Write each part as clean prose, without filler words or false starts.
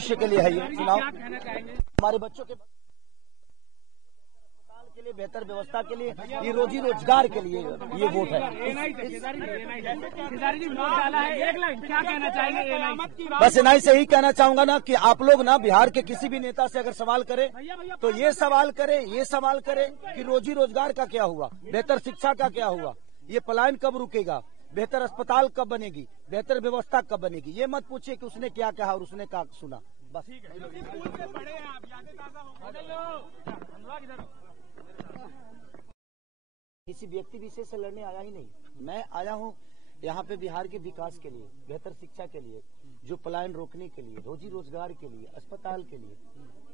भविष्य के लिए है ये चुनाव। हमारे बच्चों के अस्पताल के लिए, बेहतर व्यवस्था के लिए, ये रोजी रोजगार के लिए ये वोट है। क्या कहना चाहेंगे? बस एनआई से ही कहना चाहूंगा ना कि आप लोग ना बिहार के किसी भी नेता से अगर सवाल करें तो ये सवाल करें कि रोजी रोजगार का क्या हुआ, बेहतर शिक्षा का क्या हुआ, ये पलायन कब रुकेगा, बेहतर अस्पताल कब बनेगी, बेहतर व्यवस्था कब बनेगी। ये मत पूछिए कि उसने क्या कहा और उसने क्या सुना। बस किसी व्यक्ति विशेष से लड़ने आया ही नहीं, मैं आया हूँ यहाँ पे बिहार के विकास के लिए, बेहतर शिक्षा के लिए, जो पलायन रोकने के लिए, रोजी रोजगार के लिए, अस्पताल के लिए।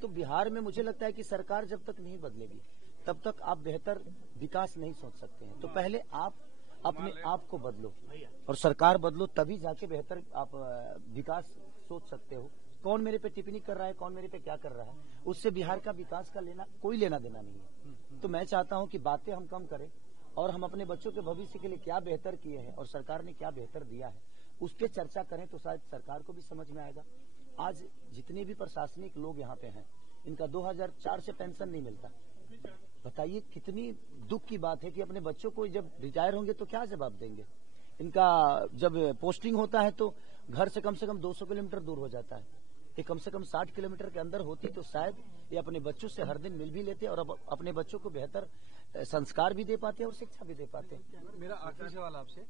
तो बिहार में मुझे लगता है कि सरकार जब तक नहीं बदलेगी तब तक आप बेहतर विकास नहीं सोच सकते हैं। तो पहले आप अपने आप को बदलो और सरकार बदलो, तभी जाके बेहतर आप विकास सोच सकते हो। कौन मेरे पे टिप्पणी कर रहा है, कौन मेरे पे क्या कर रहा है, उससे बिहार का विकास का कोई लेना देना नहीं है। तो मैं चाहता हूं कि बातें हम कम करें और हम अपने बच्चों के भविष्य के लिए क्या बेहतर किए हैं और सरकार ने क्या बेहतर दिया है उस पर चर्चा करें, तो शायद सरकार को भी समझ में आएगा। आज जितने भी प्रशासनिक लोग यहाँ पे हैं, इनका 2004 से पेंशन नहीं मिलता। बताइए कितनी दुख की बात है कि अपने बच्चों को जब रिटायर होंगे तो क्या जवाब देंगे। इनका जब पोस्टिंग होता है तो घर से कम 200 किलोमीटर दूर हो जाता है। ये कम से कम 60 किलोमीटर के अंदर होती तो शायद ये अपने बच्चों से हर दिन मिल भी लेते और अब अपने बच्चों को बेहतर संस्कार भी दे पाते और शिक्षा भी दे पाते। मेरा आखिरी सवाल आपसे,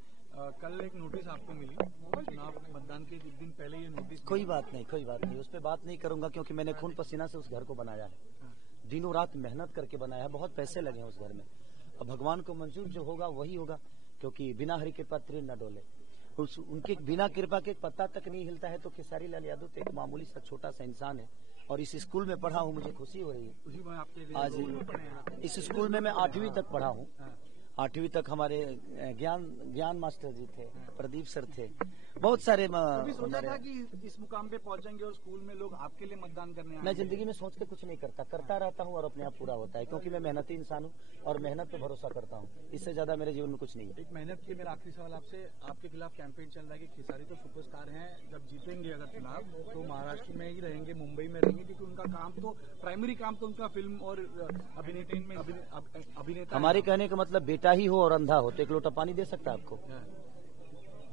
कल एक नोटिस आपको मिली चुनाव मतदान के दिन पहले, ये नोटिस कोई बात नहीं, उस पर बात नहीं करूंगा क्योंकि मैंने खून पसीना से उस घर को बनाया है, दिनों रात मेहनत करके बनाया है, बहुत पैसे लगे हैं उस घर में। अब भगवान को मंजूर जो होगा वही होगा, क्योंकि बिना हरि कृपा तीर न डोले। उनके बिना कृपा के पत्ता तक नहीं हिलता है। तो खेसारी लाल यादव तो एक मामूली सा छोटा सा इंसान है और इस स्कूल में पढ़ा हूँ, मुझे खुशी हो रही है। आज इस स्कूल में मैं 8वीं तक पढ़ा हूँ। 8वीं तक हमारे ज्ञान मास्टर जी थे, प्रदीप सर थे, बहुत सारे। सोचा था कि इस मुकाम पे पहुंचेंगे और स्कूल में लोग आपके लिए मतदान करने आएंगे। मैं जिंदगी में सोच के कुछ नहीं करता रहता हूँ और अपने आप पूरा होता है, क्योंकि मैं मेहनती इंसान हूँ और मेहनत पे भरोसा करता हूँ। इससे ज्यादा मेरे जीवन में कुछ नहीं है। एक मेहनत के मेरा आखिरी सवाल आपसे, आपके खिलाफ कैंपेन चल रहा है कि खेसारी तो सुपरस्टार हैं, जब जीतेंगे अगर चुनाव तो महाराष्ट्र में ही रहेंगे, मुंबई में रहेंगे, क्योंकि उनका काम तो प्राइमरी काम तो उनका फिल्म और अभिनेता। हमारे कहने का मतलब बेटा ही हो और अंधा हो तो एक लोटा पानी दे सकता है आपको।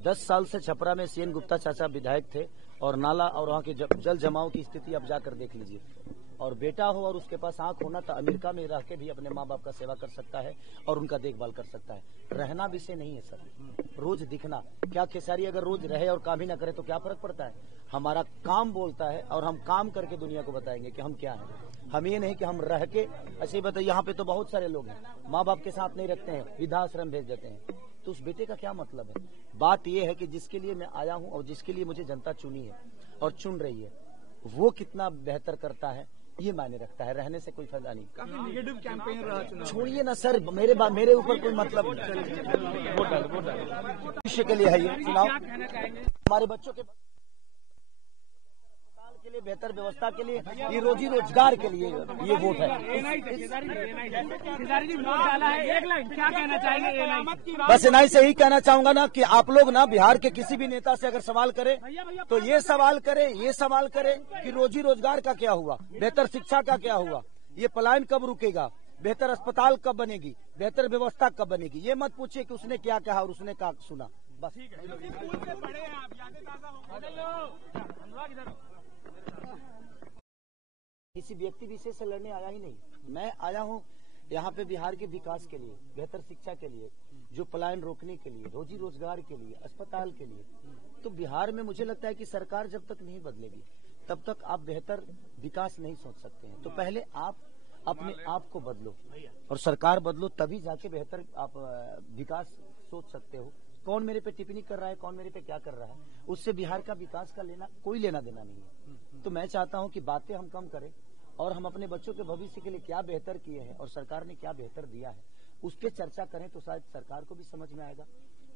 10 साल से छपरा में सीएन गुप्ता चाचा विधायक थे और नाला और वहाँ के जल जमाव की स्थिति आप जाकर देख लीजिए। और बेटा हो और उसके पास आंख होना तो अमेरिका में रह के भी अपने माँ बाप का सेवा कर सकता है और उनका देखभाल कर सकता है। रहना विषय नहीं है सर, रोज दिखना। क्या खेसारी अगर रोज रहे और काम ही ना करे तो क्या फर्क पड़ता है। हमारा काम बोलता है और हम काम करके दुनिया को बताएंगे कि हम क्या हैं। हम ये नहीं कि हम रह के ऐसे ही बताइए। यहाँ पे तो बहुत सारे लोग हैं माँ बाप के साथ नहीं रखते हैं, वृद्धाश्रम भेज देते हैं, तो उस बेटे का क्या मतलब है। बात यह है कि जिसके लिए मैं आया हूं और जिसके लिए मुझे जनता चुनी है और चुन रही है, वो कितना बेहतर करता है ये मायने रखता है। रहने से कोई फायदा नहीं। काफी नेगेटिव कैंपेन रहा चुनाव। छोड़िए ना सर, मेरे ऊपर कोई मतलब भविष्य के लिए है ये चुनाव। हमारे बच्चों के अस्पताल के लिए, बेहतर व्यवस्था के लिए, ये रोजी रोजगार के लिए ये वोट है। क्या कहना चाहेंगे? बस एनआई से ही कहना चाहूंगा ना कि आप लोग ना बिहार के किसी भी नेता से अगर सवाल करें तो ये सवाल करें कि रोजी रोजगार का क्या हुआ, बेहतर शिक्षा का क्या हुआ, ये पलायन कब रुकेगा, बेहतर अस्पताल कब बनेगी, बेहतर व्यवस्था कब बनेगी। ये मत पूछिए कि उसने क्या कहा और उसने क्या सुना। बस किसी व्यक्ति विशेष से लड़ने आया ही नहीं, मैं आया हूँ यहाँ पे बिहार के विकास के लिए, बेहतर शिक्षा के लिए, जो पलायन रोकने के लिए, रोजी रोजगार के लिए, अस्पताल के लिए। तो बिहार में मुझे लगता है कि सरकार जब तक नहीं बदलेगी तब तक आप बेहतर विकास नहीं सोच सकते हैं। तो पहले आप अपने आप को बदलो और सरकार बदलो, तभी जाके बेहतर आप विकास सोच सकते हो। कौन मेरे पे टिप्पणी कर रहा है, कौन मेरे पे क्या कर रहा है, उससे बिहार का विकास का कोई लेना देना नहीं है। तो मैं चाहता हूं कि बातें हम कम करें और हम अपने बच्चों के भविष्य के लिए क्या बेहतर किए हैं और सरकार ने क्या बेहतर दिया है उस पर चर्चा करें, तो शायद सरकार को भी समझ में आएगा।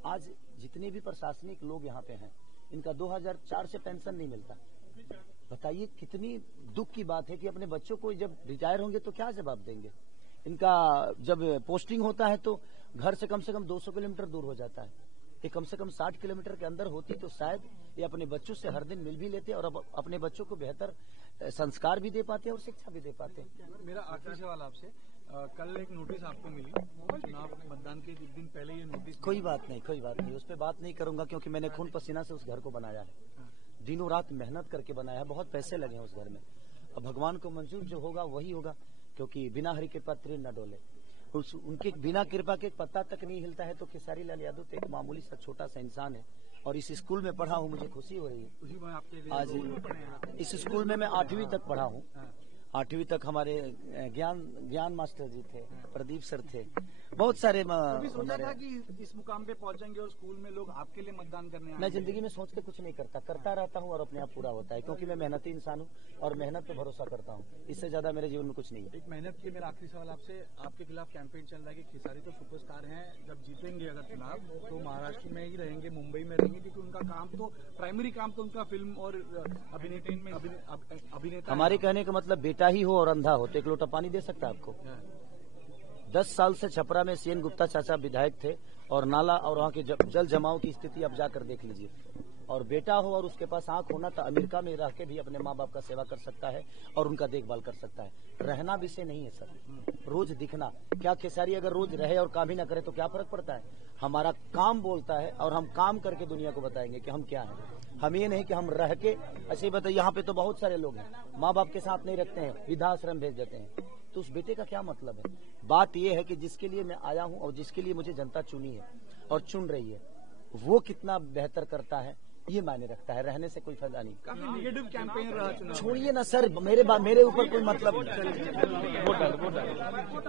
आज जितने भी प्रशासनिक लोग यहाँ पे हैं, इनका 2004 से पेंशन नहीं मिलता। बताइए कितनी दुख की बात है कि अपने बच्चों को जब रिटायर होंगे तो क्या जवाब देंगे। इनका जब पोस्टिंग होता है तो घर से कम 200 किलोमीटर दूर हो जाता है। ये कम से कम 60 किलोमीटर के अंदर होती तो शायद ये अपने बच्चों से हर दिन मिल भी लेते और अब अपने बच्चों को बेहतर संस्कार भी दे पाते और शिक्षा भी दे पाते। मेरा आखिरी सवाल आपसे, कल एक नोटिस आपको मिली चुनाव मतदान के एक दिन पहले, ये नोटिस कोई बात नहीं, उस पर बात नहीं करूंगा क्योंकि मैंने खून पसीना से उस घर को बनाया है, दिनों रात मेहनत करके बनाया है, बहुत पैसे लगे हैं उस घर में। अब भगवान को मंजूर जो होगा वही होगा, क्योंकि बिना हरि कृपा तीर न डोले, उनके बिना कृपा के एक पत्ता तक नहीं हिलता है। तो खेसारी लाल यादव तो एक मामूली सा छोटा सा इंसान है और इस स्कूल में पढ़ा हूँ, मुझे खुशी हो रही है। आज इस स्कूल में मैं 8वीं तक पढ़ा हूँ, 8वीं तक हमारे ज्ञान मास्टर जी थे, प्रदीप सर थे, बहुत सारे। कभी सोचा था कि इस मुकाम पे पहुंचेंगे और स्कूल में लोग आपके लिए मतदान करने आएंगे? मैं जिंदगी में सोच के कुछ नहीं करता रहता हूँ और अपने आप पूरा होता है, क्योंकि मैं मेहनती इंसान हूँ और मेहनत पे भरोसा करता हूँ, इससे ज्यादा मेरे जीवन में कुछ नहीं है। एक मेहनत के मेरा आखिरी सवाल आपसे, आपके खिलाफ कैंपेन चल रहा है कि खेसारी तो सुपरस्टार हैं, जब जीतेंगे अगर चुनाव तो महाराष्ट्र में ही रहेंगे, मुंबई में रहेंगे, क्योंकि उनका काम तो प्राइमरी काम तो उनका फिल्म और अभिनेता। हमारे कहने का मतलब बेटा ही हो और अंधा हो तो एक लोटा पानी दे सकता है आपको। 10 साल से छपरा में सीएन गुप्ता चाचा विधायक थे और नाला और वहाँ के जल जमाव की स्थिति आप जाकर देख लीजिए। और बेटा हो और उसके पास आंख होना तो अमेरिका में रह के भी अपने माँ बाप का सेवा कर सकता है और उनका देखभाल कर सकता है। रहना विषय नहीं है सर, रोज दिखना। क्या खेसारी अगर रोज रहे और काम ही ना करे तो क्या फर्क पड़ता है? हमारा काम बोलता है और हम काम करके दुनिया को बताएंगे कि हम क्या हैं। हम ये नहीं कि हम रह के ऐसे बताइए। यहाँ पे तो बहुत सारे लोग हैं माँ बाप के साथ नहीं रखते हैं, वृद्धाश्रम भेज देते हैं, तो उस बेटे का क्या मतलब है? बात यह है कि जिसके लिए मैं आया हूँ और जिसके लिए मुझे जनता चुनी है और चुन रही है, वो कितना बेहतर करता है ये मायने रखता है। रहने से कोई फायदा नहीं। काफी नेगेटिव कैंपेन रहा चुनाव। छोड़िए ना सर, मेरे ऊपर कोई मतलब नहीं।